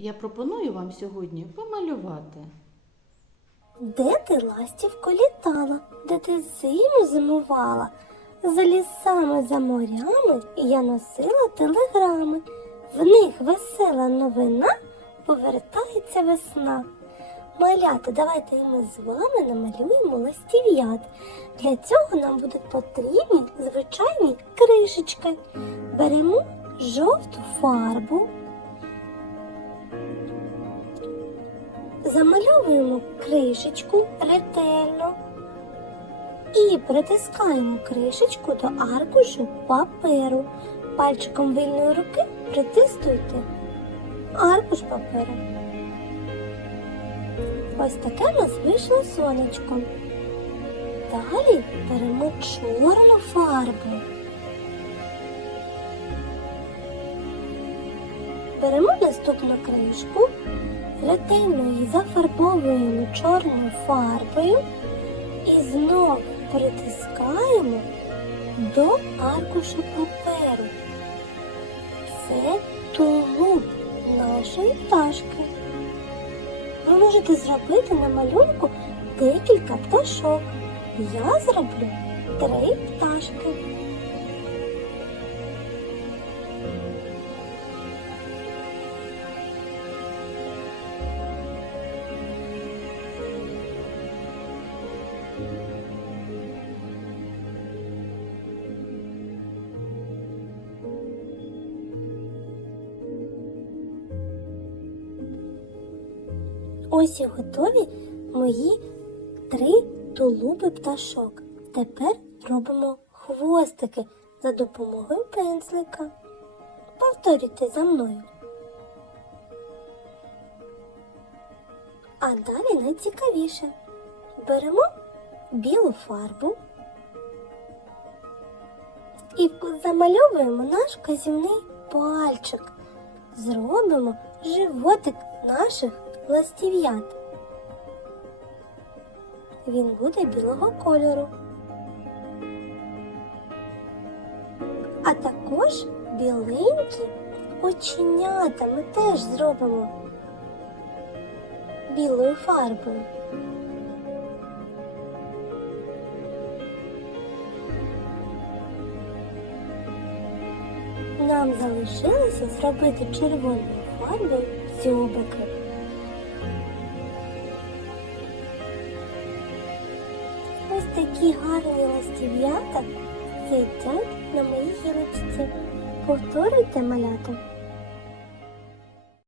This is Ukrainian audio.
я пропоную вам сьогодні помалювати. Де ти ластівко літала, де ти зиму зимувала? За лісами, за морями я носила телеграми. В них весела новина, повертається весна. Малята, давайте ми з вами намалюємо ластів'ят. Для цього нам будуть потрібні звичайні кришечки. Беремо жовту фарбу. Замальовуємо кришечку ретельно і притискаємо кришечку до аркушу паперу. Пальчиком вільної руки притискуйте аркуш паперу. Ось таке в нас вийшло сонечко. Далі беремо чорну фарбу. Беремо наступну кришку, ретельно її зафарбовуємо чорною фарбою і знов притискаємо до аркушу паперу. Це тулуб нашої пташки. Ви можете зробити на малюнку декілька пташок. Я зроблю три пташки. Ось і готові мої три тулуби пташок. Тепер робимо хвостики за допомогою пензлика. Повторюйте за мною. А далі найцікавіше. Беремо білу фарбу і замальовуємо наш казівний пальчик. Зробимо животик наших ластів'ят. Він буде білого кольору. А також біленькі оченята ми теж зробимо білою фарбою. Нам залишилося зробити червоною фарбою дзьобики. Ось такі гарні ластів'ята сидять на моїй гілочці. Повторюйте малята.